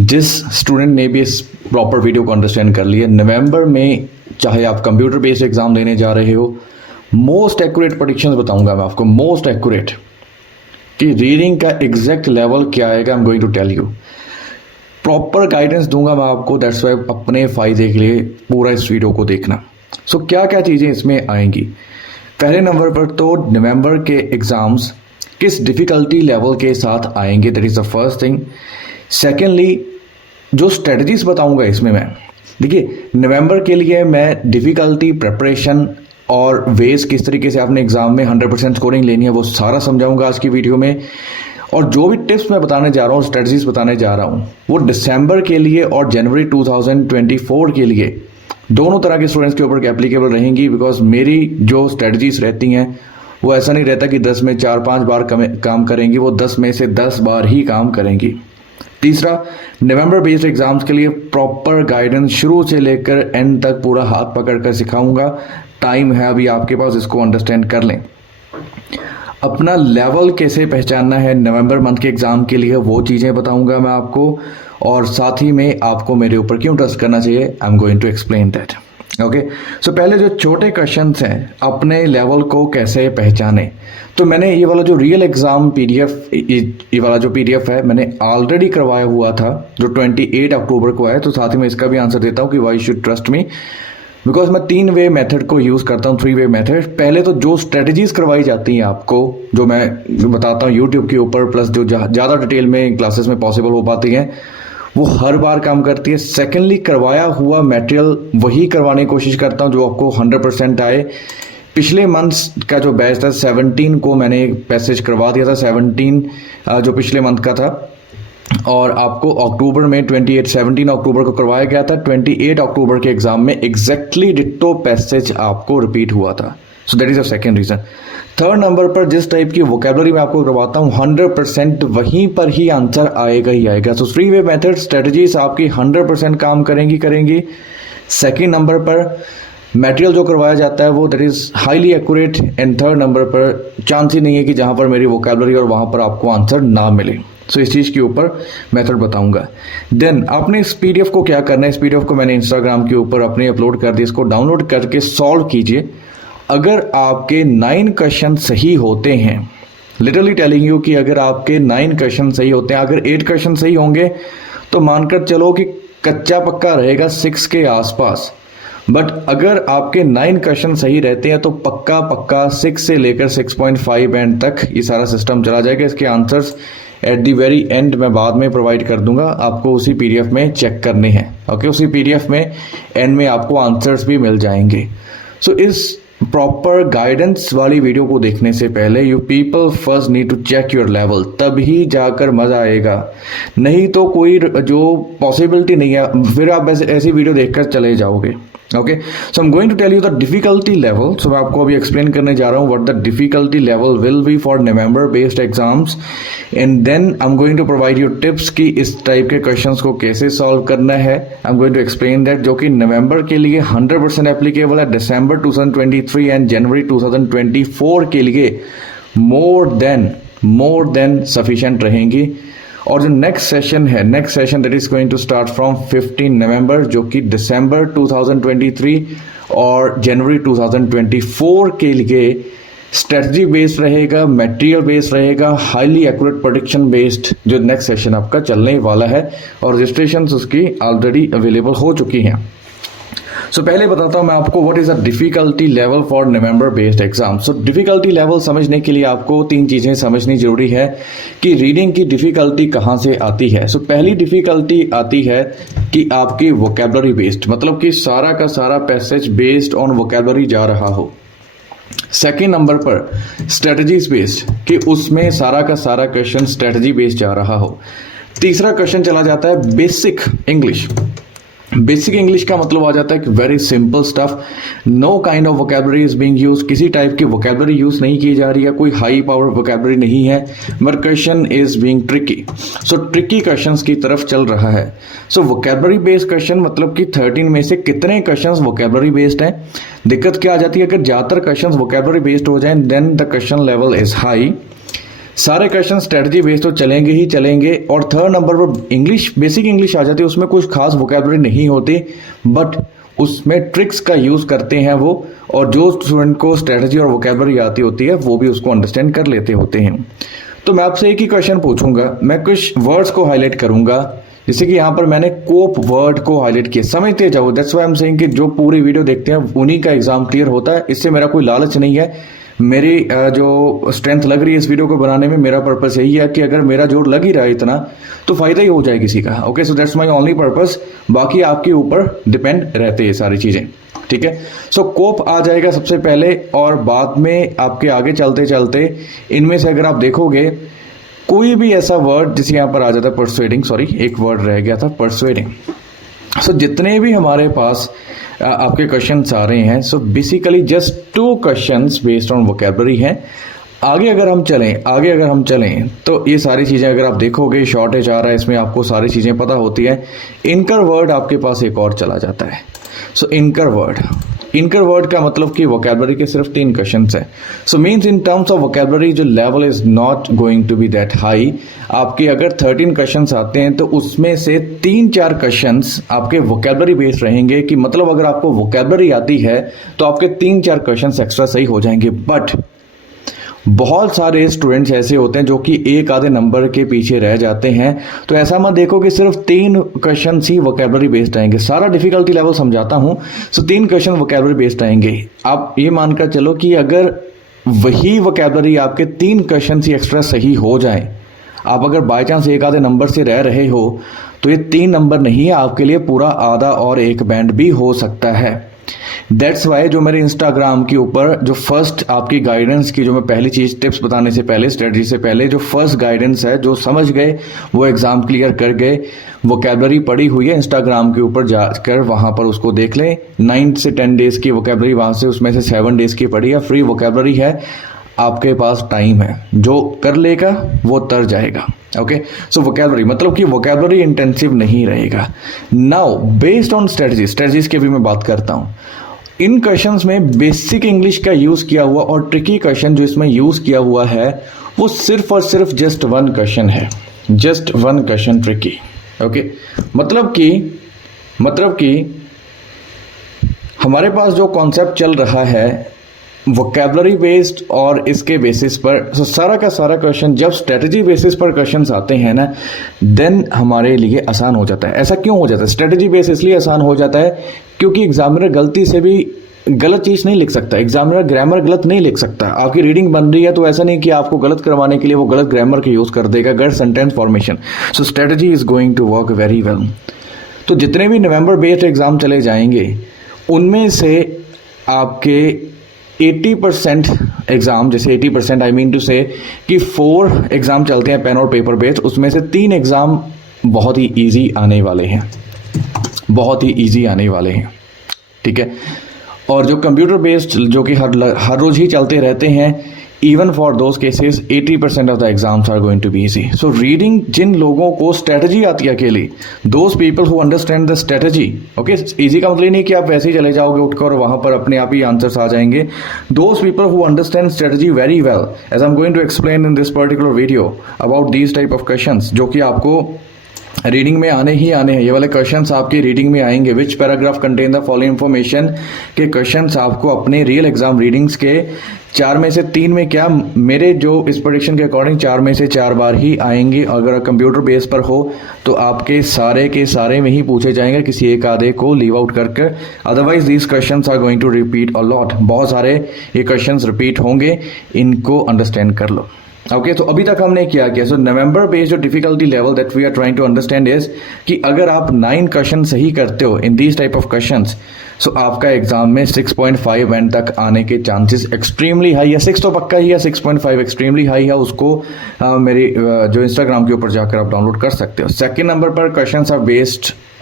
जिस स्टूडेंट ने भी इस प्रॉपर वीडियो को अंडरस्टैंड कर लिया, नवंबर में चाहे आप कंप्यूटर बेस्ड एग्जाम देने जा रहे हो, मोस्ट एक्यूरेट प्रेडिक्शंस बताऊंगा मैं आपको, मोस्ट एक्यूरेट कि रीडिंग का एग्जैक्ट लेवल क्या आएगा। I am going to tell you, proper guidance दूंगा मैं आपको। दैट्स वाई अपने फायदे के लिए पूरा इस वीडियो को देखना। सो क्या क्या चीज़ें इसमें आएंगी। पहले नंबर पर तो नवंबर के एग्ज़ाम्स किस डिफ़िकल्टी लेवल के साथ आएंगे, that is the first thing. Secondly, जो स्ट्रेटजीज बताऊंगा इसमें मैं, देखिए नवंबर के लिए मैं डिफ़िकल्टी, प्रिपरेशन और वेज किस तरीके से आपने एग्ज़ाम में 100% स्कोरिंग लेनी है वो सारा समझाऊंगा आज की वीडियो में। और जो भी टिप्स मैं बताने जा रहा हूँ, स्ट्रेटजीज बताने जा रहा हूँ, वो दिसंबर के लिए और जनवरी 2024 के लिए दोनों तरह के स्टूडेंट्स के ऊपर एप्लीकेबल रहेंगी। बिकॉज मेरी जो स्ट्रेटजीज रहती हैं वो ऐसा नहीं रहता कि 10 में 4-5 बार काम करेंगी, वो 10 में से 10 बार ही काम करेंगी। तीसरा, नवंबर बेस्ड एग्जाम्स के लिए प्रॉपर गाइडेंस शुरू से लेकर एंड तक पूरा हाथ पकड़ कर सिखाऊंगा। टाइम है अभी आपके पास, इसको अंडरस्टैंड कर लें। अपना लेवल कैसे पहचानना है नवंबर मंथ के एग्ज़ाम के लिए, वो चीज़ें बताऊंगा मैं आपको। और साथ ही में आपको मेरे ऊपर क्यों ट्रस्ट करना चाहिए, I am going to explain that. Okay, so पहले जो छोटे क्वेश्चंस हैं, अपने लेवल को कैसे पहचाने। तो मैंने ये वाला जो रियल एग्ज़ाम पीडीएफ, ये वाला जो पीडीएफ है मैंने ऑलरेडी करवाया हुआ था जो 28 अक्टूबर को है। तो साथ ही में इसका भी आंसर देता हूँ कि why should trust me, because मैं 3 वे मेथड को यूज़ करता हूँ, 3 वे मेथड। पहले तो जो स्ट्रेटजीज करवाई जाती हैं आपको, जो मैं बताता हूँ यूट्यूब के ऊपर, प्लस जो ज़्यादा डिटेल में क्लासेस में पॉसिबल हो पाती हैं, वो हर बार काम करती है। सेकेंडली, करवाया हुआ मटेरियल वही करवाने की कोशिश करता हूँ जो आपको 100% आए। पिछले मंथ्स का जो बैच था 17 को मैंने एक पैसेज करवा दिया था, 17 जो पिछले मंथ का था, और आपको अक्टूबर में 17 अक्टूबर को करवाया गया था। 28 अक्टूबर के एग्जाम में एग्जैक्टली डिट्टो पैसेज आपको रिपीट हुआ था। So that is the second reason. Third number पर जिस टाइप की वोकेबलरी मैं आपको करवाता हूँ 100% वहीं पर ही आंसर आएगा ही आएगा। सो 3 वे मेथड स्ट्रेटजीज आपकी 100% काम करेंगी। सेकेंड नंबर पर मटेरियल जो करवाया जाता है वो that is highly accurate. And third number पर चांस ही नहीं है कि जहाँ पर मेरी वोकेबलरी और वहाँ पर आपको आंसर ना मिले। सो इस चीज़ के ऊपर मेथड बताऊंगा। देन आपने इस पीडीएफ को क्या करना है, इस पीडीएफ को मैंने इंस्टाग्राम के ऊपर अपने अपलोड कर दिया, इसको डाउनलोड करके सॉल्व कीजिए। अगर आपके 9 क्वेश्चन सही होते हैं, लिटरली टेलिंग यू कि अगर आपके 9 क्वेश्चन सही होते हैं, अगर 8 क्वेश्चन सही होंगे तो मानकर चलो कि कच्चा पक्का रहेगा 6 के आसपास। बट अगर आपके 9 क्वेश्चन सही रहते हैं तो पक्का 6 से लेकर 6.5 एंड तक ये सारा सिस्टम चला जाएगा। इसके answers at the very and मैं बाद में प्रोवाइड कर दूंगा, आपको उसी पीडीएफ में चेक करने हैं। ओके, उसी पीडीएफ में एंड में आपको आंसर्स भी मिल जाएंगे। सो इस प्रॉपर गाइडेंस वाली वीडियो को देखने से पहले you people first need to check your level, तभी जाकर मजा आएगा। नहीं तो कोई जो पॉसिबिलिटी नहीं है, फिर आप ऐसी वीडियो देखकर चले जाओगे। Okay, so I am going to tell you the difficulty level. So मैं आपको अभी एक्सप्लेन करने जा रहा हूँ what the difficulty level will be for November based exams. And then I am going to provide you tips कि इस type के क्वेश्चंस को कैसे सॉल्व करना है। I am going to explain that, जो कि नवंबर के लिए 100% एप्लीकेबल है, दिसंबर 2023 एंड जनवरी 2024 के लिए मोर देन सफिशिएंट रहेंगी। और जो next session that is going to start from 15 नवंबर, जो कि दिसंबर 2023 और जनवरी 2024 के लिए स्ट्रेटजी बेस्ड रहेगा, मटेरियल बेस्ड रहेगा, हाईली एक्यूरेट प्रेडिक्शन बेस्ड जो नेक्स्ट सेशन आपका चलने वाला है। और रजिस्ट्रेशन उसकी ऑलरेडी अवेलेबल हो चुकी हैं। सो पहले बताता हूं मैं आपको what is the difficulty level for November based exam. So difficulty level समझने के लिए आपको 3 चीजें समझनी जरूरी है कि रीडिंग की डिफिकल्टी कहां से आती है। सो पहली डिफिकल्टी आती है कि आपकी वोकेबलरी बेस्ड, मतलब कि सारा का सारा पैसेज बेस्ड ऑन वोकेबलरी जा रहा हो। सेकेंड नंबर पर स्ट्रेटजीज बेस्ड, कि उसमें सारा का सारा क्वेश्चन स्ट्रेटजी बेस्ड जा रहा हो। तीसरा क्वेश्चन चला जाता है बेसिक इंग्लिश। बेसिक इंग्लिश का मतलब आ जाता है कि very simple stuff, know kind of vocabulary is being use, किसी टाइप की वोकेबलरी यूज नहीं की जा रही है, कोई हाई पावर वोकेबलरी नहीं है, but question is being tricky. So tricky questions की तरफ चल रहा है। सो वोकेबलरी बेस्ड क्वेश्चन मतलब कि 13 में से कितने क्वेश्चंस वोकेबलरी बेस्ड हैं। दिक्कत क्या आ जाती है, अगर ज्यादातर क्वेश्चंस वोकेबलरी बेस्ड हो जाए then the question level is high. सारे क्वेश्चन स्ट्रेटजी बेस्ड तो चलेंगे ही चलेंगे। और थर्ड नंबर पर इंग्लिश, बेसिक इंग्लिश आ जाती है, उसमें कुछ खास वोकैबुलरी नहीं होती, बट उसमें ट्रिक्स का यूज़ करते हैं वो, और जो स्टूडेंट को स्ट्रेटजी और वोकैबुलरी आती होती है वो भी उसको अंडरस्टैंड कर लेते होते हैं। तो मैं आपसे एक ही क्वेश्चन पूछूंगा, मैं कुछ वर्ड्स को हाईलाइट करूंगा, जैसे कि यहाँ पर मैंने कोप वर्ड को हाईलाइट किया, समझते जाओ। That's why I am saying कि जो पूरी वीडियो देखते हैं उन्हीं का एग्जाम क्लियर होता है। इससे मेरा कोई लालच नहीं है, मेरी जो स्ट्रेंथ लग रही है इस वीडियो को बनाने में, मेरा पर्पस यही है कि अगर मेरा जोर लग ही रहा है इतना तो फायदा ही हो जाए किसी का। Okay, so that's my only purpose. बाकी आपके ऊपर डिपेंड रहते हैं सारी चीज़ें, ठीक है। सो कोप आ जाएगा सबसे पहले, और बाद में आपके आगे चलते चलते इनमें से अगर आप देखोगे कोई भी ऐसा वर्ड, जैसे यहाँ पर आ जाता है परसुएडिंग, सॉरी एक वर्ड रह गया था, परसुएडिंग। सो जितने भी हमारे पास आपके क्वेश्चंस आ रहे हैं, so basically just 2 questions based on vocabulary हैं। आगे अगर हम चलें तो ये सारी चीज़ें अगर आप देखोगे, शॉर्टेज आ रहा है इसमें, आपको सारी चीज़ें पता होती है। इनकर वर्ड आपके पास एक और चला जाता है। सो इनकर वर्ड का मतलब कि वोकैबुलरी के सिर्फ 3 क्वेश्चंस हैं। So means in terms of vocabulary जो level is not going to be that high. आपके अगर 13 क्वेश्चंस आते हैं तो उसमें से 3-4 क्वेश्चंस आपके वोकैबुलरी बेस्ड रहेंगे, कि मतलब अगर आपको वोकैबुलरी आती है तो आपके 3-4 क्वेश्चंस एक्स्ट्रा सही हो जाएंगे। बट बहुत सारे स्टूडेंट्स ऐसे होते हैं जो कि एक आधे नंबर के पीछे रह जाते हैं। तो ऐसा मत देखो कि सिर्फ 3 क्वेश्चन ही वोकैबुलरी बेस्ड आएंगे, सारा डिफिकल्टी लेवल समझाता हूं। सो 3 क्वेश्चन वोकैबुलरी बेस्ड आएंगे। आप ये मानकर चलो कि अगर वही वोकैबुलरी आपके 3 क्वेश्चन ही एक्स्ट्रा सही हो जाए, आप अगर बाई चांस एक आधे नंबर से रह रहे हो तो ये 3 नंबर नहीं है, आपके लिए पूरा आधा और एक बैंड भी हो सकता है। दैट्स वाई जो मेरे इंस्टाग्राम के ऊपर जो फर्स्ट आपकी गाइडेंस की, जो मैं पहली चीज़ टिप्स बताने से पहले, स्ट्रेटजी से पहले जो फर्स्ट गाइडेंस है, जो समझ गए वो एग्ज़ाम क्लियर कर गए, वोकैबुलरी पड़ी हुई है इंस्टाग्राम के ऊपर जाकर वहाँ पर उसको देख लें। 9 से 10 डेज़ की वोकैबुलरी वहाँ से, उसमें से 7 डेज़ की पड़ी है, फ्री वोकैबुलरी है, आपके पास टाइम है, जो कर लेगा वो तर जाएगा। ओके, सो वोकैबुलरी मतलब कि वोकैबुलरी इंटेंसिव नहीं रहेगा। नाउ बेस्ड ऑन स्ट्रेटजीज की भी मैं बात करता हूँ। इन क्वेश्चंस में बेसिक इंग्लिश का यूज़ किया हुआ और ट्रिकी क्वेश्चन जो इसमें यूज़ किया हुआ है वो सिर्फ और सिर्फ जस्ट 1 क्वेश्चन है, जस्ट 1 क्वेश्चन ट्रिकी। ओके, मतलब कि हमारे पास जो कॉन्सेप्ट चल रहा है वोकैबुलरी बेस्ड और इसके बेसिस पर, सो सारा का सारा क्वेश्चन जब स्ट्रेटजी बेसिस पर क्वेश्चंस आते हैं ना, देन हमारे लिए आसान हो जाता है। ऐसा क्यों हो जाता है? स्ट्रेटजी बेस इसलिए आसान हो जाता है क्योंकि एग्जामिनर गलती से भी गलत चीज़ नहीं लिख सकता, एग्जामिनर ग्रामर गलत नहीं लिख सकता। आपकी रीडिंग बन रही है तो ऐसा नहीं कि आपको गलत करवाने के लिए वो गलत ग्रामर का यूज़ कर देगा, गलत sentence formation. So strategy is going to work very well. तो जितने भी नवंबर बेस्ड एग्जाम चले जाएंगे उनमें से आपके 80% एग्ज़ाम, जैसे 80% आई मीन टू से कि 4 एग्ज़ाम चलते हैं पेन और पेपर बेस्ड, उसमें से 3 एग्ज़ाम बहुत ही इजी आने वाले हैं, बहुत ही इजी आने वाले हैं, ठीक है। और जो कंप्यूटर बेस्ड जो कि हर रोज़ ही चलते रहते हैं, even for those cases 80% of the exams are going to be easy. So reading, जिन लोगों को स्ट्रेटजी आती है अकेली, those people who understand the strategy, okay, easy का मतलब नहीं कि आप वैसे ही चले जाओगे उठकर और वहाँ पर अपने आप ही आंसर्स आ जाएंगे। Those people who understand strategy very well, as I am going to explain in this particular video about these type of questions, जो कि आपको रीडिंग में आने ही आने हैं। ये वाले क्वेश्चंस आपकी रीडिंग में आएंगे। Which paragraph contain the following information के क्वेश्चंस आपको अपने रियल एग्जाम रीडिंग्स के 4 में से 3 में, क्या मेरे जो इस प्रेडिक्शन के अकॉर्डिंग 4 में से 4 बार ही आएंगे। अगर कंप्यूटर बेस पर हो तो आपके सारे के सारे में ही पूछे जाएंगे, किसी एक आधे को लीव आउट करके। Otherwise these questions are going to repeat a lot, बहुत सारे ये क्वेश्चंस रिपीट होंगे, इनको अंडरस्टैंड कर लो। ओके, तो अभी तक हमने क्या किया? सो नवंबर बेस्ड जो difficulty level that we are trying to understand is कि अगर आप 9 क्वेश्चन सही करते हो in these type of questions, so आपका एग्जाम में 6.5 बैंड तक आने के चांसेस एक्सट्रीमली हाई है। 6 तो पक्का ही है, 6.5 एक्सट्रीमली हाई है। उसको मेरी जो इंस्टाग्राम के ऊपर जाकर आप डाउनलोड कर सकते हो। सेकंड नंबर पर questions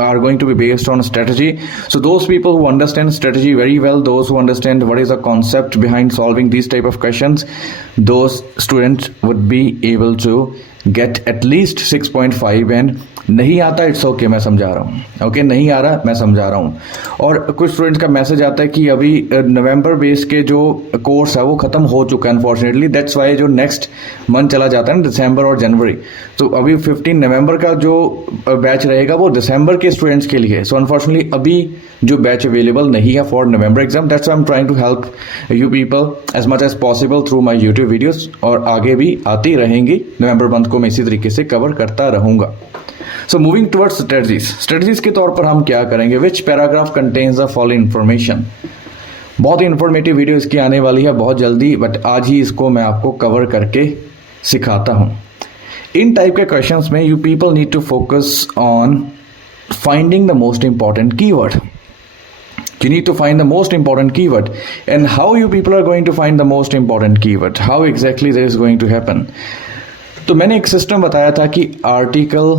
are going to be based on strategy. So those people who understand strategy very well, those who understand what is the concept behind solving these type of questions, those students would be able to get at least 6.5 and नहीं आता it's okay, मैं समझा रहा हूँ, okay नहीं आ रहा मैं समझा रहा हूँ। और कुछ स्टूडेंट्स का मैसेज आता है कि अभी नवंबर बेस के जो कोर्स है वो ख़त्म हो चुका है अनफॉर्चुनेटली, दैट्स वाई जो नेक्स्ट मंथ चला जाता है ना दिसंबर और जनवरी, तो अभी 15 नवंबर का जो बैच रहेगा वो दिसंबर के स्टूडेंट्स के लिए, सो अनफॉर्चुनेटली अभी जो बैच अवेलेबल नहीं है फॉर नवंबर exam, that's I am trying to help you people as much as possible through my YouTube videos, और आगे भी आती रहेंगी, नवंबर मंथ को मैं इसी तरीके से कवर करता रहूँगा। सो मूविंग टुवर्ड्स स्ट्रेटजीज के तौर पर हम क्या करेंगे, which paragraph contains the following information. बहुत ही इंफॉर्मेटिव वीडियो इसकी आने वाली है बहुत जल्दी, बट आज ही इसको मैं आपको कवर करके सिखाता हूँ। इन टाइप के क्वेश्चंस में you people need to focus on finding the most important keyword. You need to find the most important keyword, and how you people are going to find the most important keyword, how exactly that is going to happen। तो मैंने एक system बताया था कि article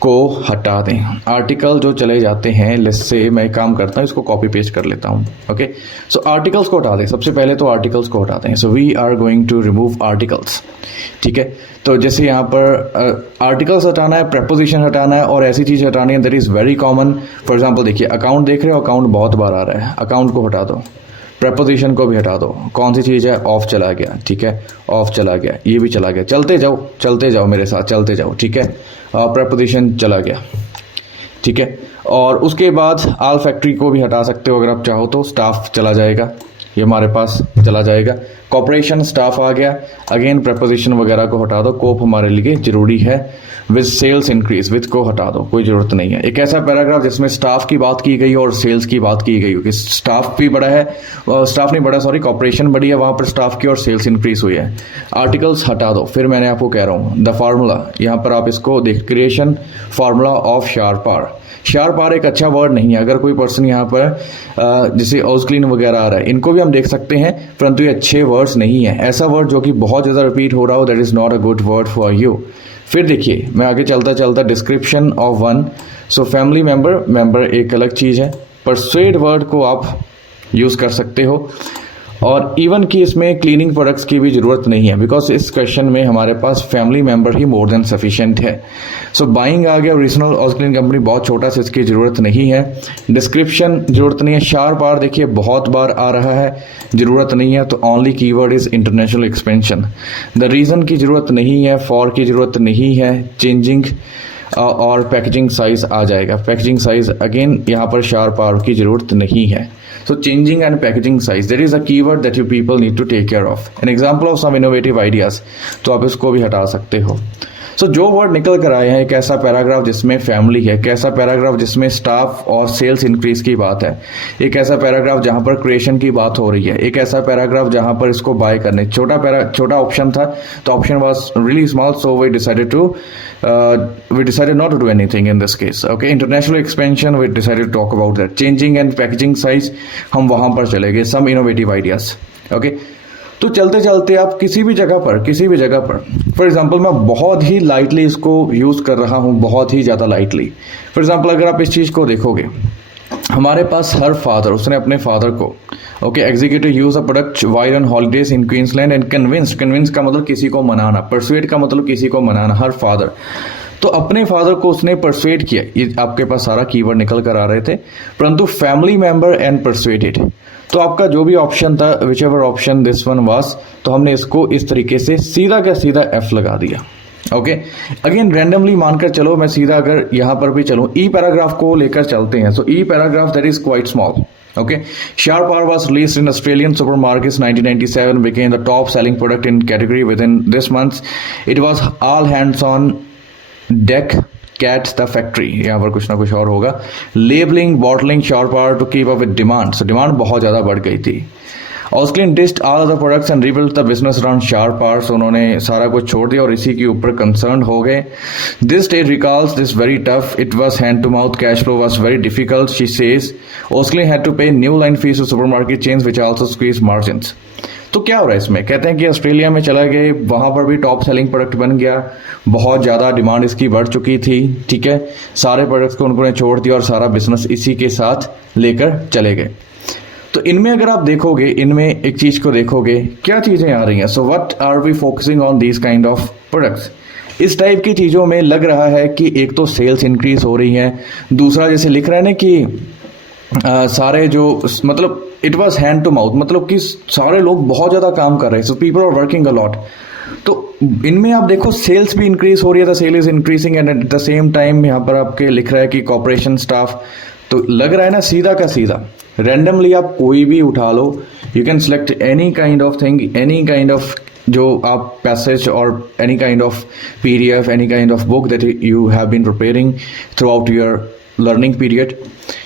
को हटा दें, article जो चले जाते हैं, लेट्स से मैं एक काम करता हूँ इसको कॉपी पेस्ट कर लेता हूँ, ओके। सो आर्टिकल्स को हटा दें, सबसे पहले तो आर्टिकल्स को हटा दें। So we are going to remove articles, ठीक है। तो जैसे यहाँ पर आर्टिकल्स हटाना है, प्रेपोजिशन हटाना है और ऐसी चीज़ हटानी है that is very common. For example देखिए अकाउंट देख रहे हो, अकाउंट बहुत बार आ रहा है, अकाउंट को हटा दो, प्रेपोजिशन को भी हटा दो। कौन सी चीज़ है, ऑफ चला गया, ठीक है, ऑफ चला गया, ये भी चला गया, चलते जाओ मेरे साथ, चलते जाओ, ठीक है। प्रेपोजिशन चला गया, ठीक है। और उसके बाद आल फैक्ट्री को भी हटा सकते हो अगर आप चाहो तो, स्टाफ चला जाएगा, ये हमारे पास चला जाएगा। कॉर्पोरेशन स्टाफ आ गया, अगेन प्रेपोजिशन वगैरह को हटा दो, कोप हमारे लिए ज़रूरी है। विद सेल्स इंक्रीज, विद को हटा दो, कोई ज़रूरत नहीं है। एक ऐसा पैराग्राफ जिसमें स्टाफ की बात की गई हो और सेल्स की बात की गई हो कि स्टाफ भी बड़ा है, स्टाफ नहीं बड़ा सॉरी, कॉर्पोरेशन बड़ी है, वहाँ पर स्टाफ की और सेल्स इंक्रीज हुई है। आर्टिकल्स हटा दो। फिर मैंने आपको कह रहा हूँ द फार्मूला, यहाँ पर आप इसको देख, creation formula of sharp R. Sharp R एक अच्छा वर्ड नहीं है, अगर कोई पर्सन यहाँ पर जैसे ऑस्क्लीन वगैरह आ रहा है, इनको भी हम देख सकते हैं, परंतु ये अच्छे वर्ड्स नहीं है। ऐसा वर्ड जो कि बहुत ज़्यादा रिपीट हो रहा हो, that is not a good word for you. फिर देखिए मैं आगे चलता चलता description of one, so family member एक अलग चीज़ है। परसुएड वर्ड को आप यूज़ कर सकते हो, और इवन कि इसमें क्लीनिंग प्रोडक्ट्स की भी ज़रूरत नहीं है, बिकॉज इस क्वेश्चन में हमारे पास फैमिली मेंबर ही मोर देन सफिशिएंट है। सो बाइंग आ गया, ओरिजिनल ऑस्क्लीन कंपनी बहुत छोटा सा, इसकी ज़रूरत नहीं है। डिस्क्रिप्शन ज़रूरत नहीं है। शार्प आर देखिए बहुत बार आ रहा है, ज़रूरत नहीं है। तो only keyword is international expansion. The reason की ज़रूरत नहीं है, फॉर की ज़रूरत नहीं है, चेंजिंग और पैकेजिंग साइज आ जाएगा। पैकेजिंग साइज अगेन यहाँ पर शार्प आर की ज़रूरत नहीं है। So changing and packaging size, there is a keyword that you people need to take care of. An example of some innovative ideas, तो आप इसको भी हटा सकते हो। सो जो वर्ड निकल कर आए हैं, एक ऐसा पैराग्राफ जिसमें फैमिली है, एक ऐसा पैराग्राफ जिसमें स्टाफ और सेल्स इंक्रीज की बात है, एक ऐसा पैराग्राफ जहां पर क्रिएशन की बात हो रही है, एक ऐसा पैराग्राफ जहां पर इसको बाय करने, छोटा ऑप्शन था, तो option was really small, so we decided not to do anything in this case, okay. International expansion, we decided to talk about that. Changing and packaging size, हम वहां पर चले गए। Some innovative ideas, okay. तो चलते चलते आप किसी भी जगह पर फॉर एग्जांपल मैं बहुत ही लाइटली इसको यूज़ कर रहा हूँ, बहुत ही ज़्यादा लाइटली। फॉर एग्जांपल अगर आप इस चीज़ को देखोगे, हमारे पास हर फादर, उसने अपने फादर को, okay, executive use a product while on holidays in Queensland and convince का मतलब किसी को मनाना, परसुएड का मतलब किसी को मनाना, हर फादर। तो अपने फादर को उसने परसुएड किया, ये आपके पास सारा कीवर्ड निकल कर आ रहे थे, परंतु फैमिली मेंबर एंड परसुएडेड, तो आपका जो भी ऑप्शन था, which ever option this one was, तो हमने इसको इस तरीके से सीधा का सीधा एफ लगा दिया, ओके। अगेन रैंडमली मानकर चलो, मैं सीधा अगर यहाँ पर भी चलूँ, ई पैराग्राफ को लेकर चलते हैं। सो ई paragraph that is quite small, okay. Sharp R was released in Australian supermarkets 1997, became the top selling product in category within this month. It was all hands on deck, Cat the factory, यहाँ पर कुछ ना कुछ और होगा। Labeling, bottling Sharp R to keep up with demand, so demand बहुत ज़्यादा बढ़ गई थी। Osclean ditched all other products and rebuilt the business around Sharp R, so उन्होंने सारा कुछ छोड़ दिया और इसी के ऊपर concerned हो गए। This state recalls this very tough. It was hand to mouth, cash flow was very difficult. She says Osclean had to pay new line fees to supermarket chains, which also squeezed margins. तो क्या हो रहा है इसमें, कहते हैं कि Australia में चला गए, वहाँ पर भी टॉप सेलिंग प्रोडक्ट बन गया, बहुत ज़्यादा डिमांड इसकी बढ़ चुकी थी, ठीक है, सारे प्रोडक्ट्स को उन्होंने छोड़ दिया और सारा बिजनेस इसी के साथ लेकर चले गए। तो इनमें अगर आप देखोगे, इनमें एक चीज़ को देखोगे, क्या चीज़ें आ रही हैं। So what are we focusing on these kind of products, इस टाइप की चीज़ों में लग रहा है कि एक तो सेल्स इंक्रीज हो रही है, दूसरा जैसे लिख रहा है ना कि सारे जो मतलब it was hand to mouth, मतलब कि सारे लोग बहुत ज़्यादा काम कर रहे हैं, so people are working a lot. तो इनमें आप देखो सेल्स भी इंक्रीज हो रही है, the sale is increasing and at the same time यहाँ पर आपके लिख रहा है कि कॉर्पोरेशन स्टाफ, तो लग रहा है ना सीधा का सीधा रैंडमली आप कोई भी उठा लो, you can select any kind of thing, any kind of जो आप पैसेज और any kind of PDF, any kind of book that you have been preparing throughout your learning period,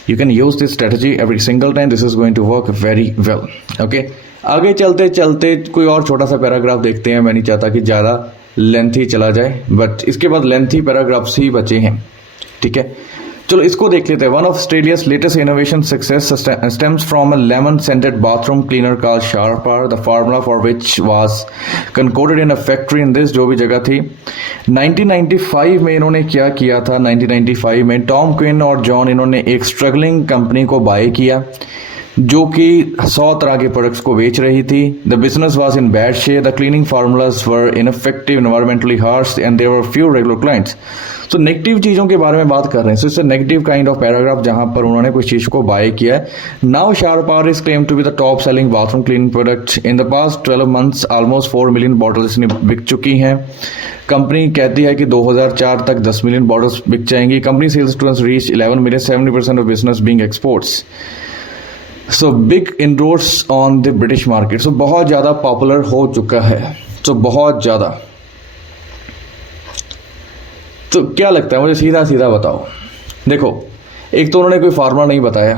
you can use this strategy every single time. This is going to work very well. Okay, आगे चलते चलते कोई और छोटा सा paragraph देखते हैं। मैं नहीं चाहता कि ज़्यादा लेंथी चला जाए, बट इसके बाद लेंथी पैराग्राफ्स ही बचे हैं, ठीक है। चलो इसको देख लेते हैं। One of Australia's latest innovation success stems from a lemon scented bathroom cleaner called Sharper, the formula for which was concocted in a factory in this, जो भी जगह थी। 1995 में इन्होंने क्या किया था, 1995 में टॉम क्विन और जॉन इन्होंने एक स्ट्रगलिंग कंपनी को बाय किया जो कि 100 तरह के प्रोडक्ट्स को बेच रही थी। The business was in bad shape, the cleaning formulas were ineffective, environmentally harsh and there were few regular clients. तो नेगेटिव चीज़ों के बारे में बात कर रहे हैं, so it's a negative kind of paragraph जहां पर उन्होंने कुछ चीज़ को बाय किया है। Now sharper is claim to be the top selling bathroom cleaning product in the past 12 months, almost 4 million bottles बिक चुकी हैं। कंपनी कहती है कि 2004 तक 10 मिलियन बॉटल्स बिक जाएंगी। Company sales to reach 11 million, 70% of business being exports. So big inroads on the British market, so बहुत ज़्यादा पॉपुलर हो चुका है, सो बहुत ज़्यादा। तो क्या लगता है मुझे, सीधा सीधा बताओ। देखो एक तो उन्होंने कोई फार्मूला नहीं बताया,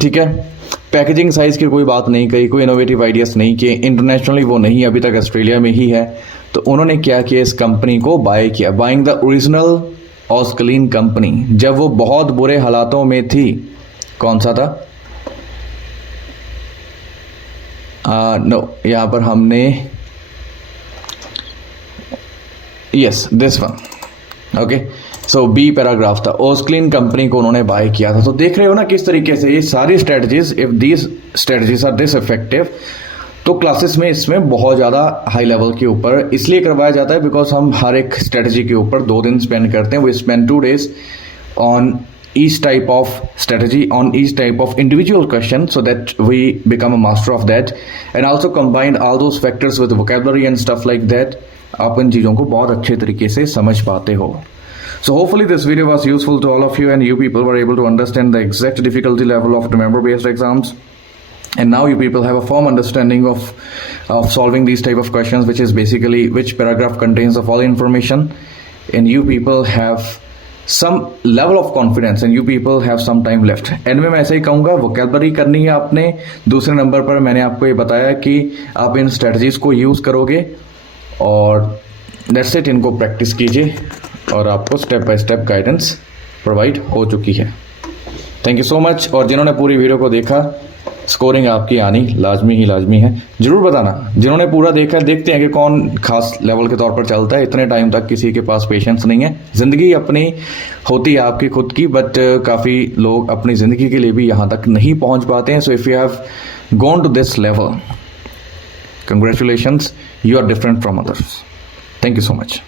ठीक है, पैकेजिंग साइज की कोई बात नहीं कही, कोई इनोवेटिव आइडियाज़ नहीं किए, इंटरनेशनली वो नहीं, अभी तक ऑस्ट्रेलिया में ही है। तो उन्होंने क्या किया, इस कंपनी को बाय किया, बाइंग द ओरिजिनल ऑस्क्लीन कंपनी, जब वो बहुत बुरे हालातों में थी। कौन सा था, नो यहाँ पर हमने yes this one, okay. So B paragraph था, ओस्क्लीन कंपनी को उन्होंने बाय किया था। तो देख रहे हो ना किस तरीके से ये सारी strategies, if these strategies are this effective, तो क्लासेस में इसमें बहुत ज़्यादा हाई लेवल के ऊपर इसलिए करवाया जाता है बिकॉज हम हर एक स्ट्रेटजी के ऊपर 2 दिन स्पेंड करते हैं। We spend 2 days on each type of strategy, on each type of individual question, so that we become a master of that, and also combine all those factors with vocabulary and stuff like that. आप इन चीज़ों को बहुत अच्छे तरीके से समझ पाते हो। So hopefully this video was useful to all of you and you people were able to understand the exact difficulty level of number based exams, and now you people have a firm understanding of solving these type of questions, which is basically which paragraph contains the following information, and you people have some level of confidence and you people have some time left. And में मैं ऐसे ही कहूँगा, vocabulary करनी है आपने। दूसरे number पर मैंने आपको ये बताया कि आप इन स्ट्रेटजीज को यूज़ करोगे और दैट्स इट, इनको प्रैक्टिस कीजिए और आपको step by step guidance provide हो चुकी है। Thank you so much. और जिन्होंने पूरी वीडियो को देखा, स्कोरिंग आपकी आनी लाजमी ही लाजमी है। ज़रूर बताना जिन्होंने पूरा देखा, देखते हैं कि कौन खास लेवल के तौर पर चलता है। इतने टाइम तक किसी के पास पेशेंस नहीं है, ज़िंदगी अपनी होती है आपकी खुद की, बट काफ़ी लोग अपनी ज़िंदगी के लिए भी यहाँ तक नहीं पहुँच पाते हैं। So if you have gone to this level, congratulations, you are different from others. Thank you so much.